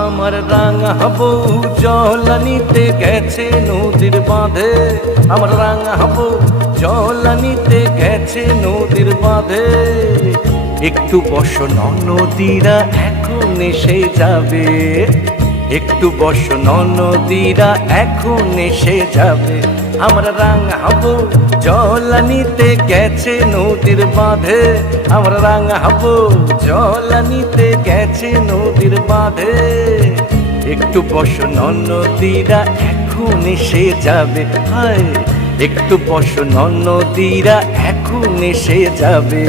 আমার রাঙা বউ জল নিতে গেছে নদীর বাঁধে, আমার রাঙা বউ জল নিতে গেছে নদীর বাঁধে। একটু বসো নদীরা এখন এসে যাবে, একটু বসো নদীরা এখন এসে যাবে। আমার রাঙা বউ জল নিতে গেছে নদীর বাঁধে, আমার রাঙা বউ জল নিতে গেছে নদীর বাঁধে। একটু বসো নদীরা এখন এসে যাবে, হায় একটু বসো নদীরা এখন এসে যাবে।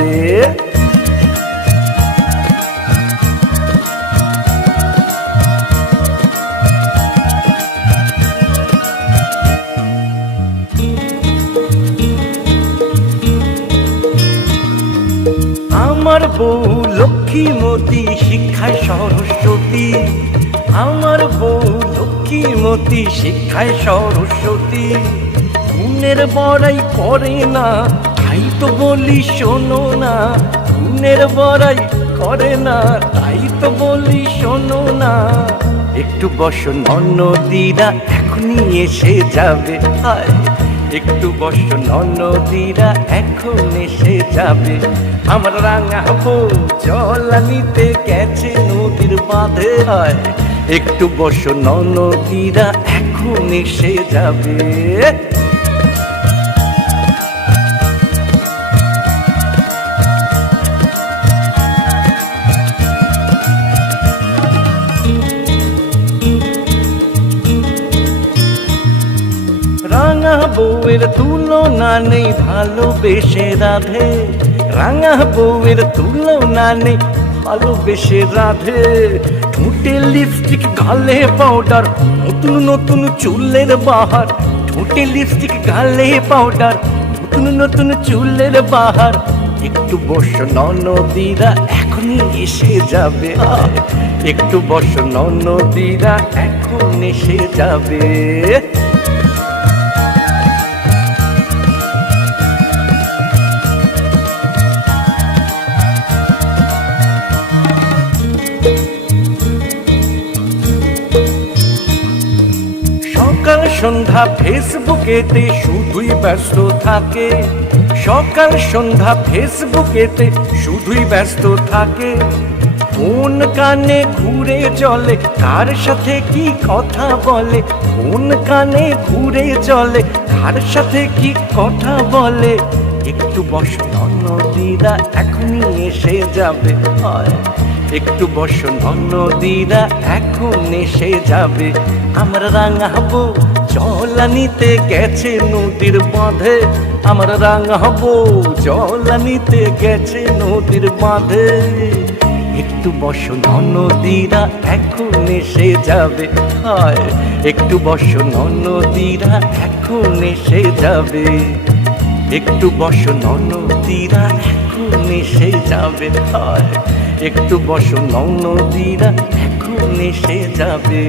আমার বউ লক্ষ্মীমতী শিক্ষায় সরস্বতী, আমার বউ লক্ষ্মীমতী শিক্ষায় সরস্বতী। গুণের বড়াই করে না তাই তো বলি শোনো না, গুণের বড়াই করে না তাই তো বলি শোনো না। একটু বসো নদীরা এখনই এসে যাবে, হায় একটু বসো নদীরা এখন এসে যাবে। আমার রাঙা বউ জল নিতে গেছে নদীর বাঁধে, হয় একটু বসো নদীরা এখন এসে যাবে। রাঙা বউয়ের তুলনা নেই ভালোবেসে রাধে, রাঙা বউয়ের তুলনা নেই ভালোবেসে রাধে। ঠোঁটে লিপস্টিক গালে পাউডার নতুন নতুন চুলের বাহার, ঠোঁটে লিপস্টিক গালে পাউডার নতুন নতুন চুলের বাহার। একটু বসো নদীরা এখনই এসে যাবে, একটু বসো নদীরা এখন এসে যাবে। সকাল সন্ধ্যা ফেসবুকেতে শুধুই ব্যস্ত থাকে, সকাল সন্ধ্যা ফেসবুকেতে শুধুই ব্যস্ত থাকে। কোন কানে ঘুরে চলে কার সাথে কি কথা বলে, কোন কানে ঘুরে চলে কার সাথে কি কথা বলে। একটু বসো নদীরা এখনই এসে যাবে, হয় একটু বসো নদীরা এখন এসে যাবে। আমার রাঙা বউ জল নিতে গেছে নদীর বাঁধে, আমার রাঙা বউ জল নিতে গেছে নদীর বাঁধে। একটু বসো নদীরা এখন এসে যাবে, হয় একটু বসো নদীরা এখন এসে যাবে। একটু বসো নদীরা এখন এসে যাবে, হয় একটু বসো নদীরা এখন এসে যাবে।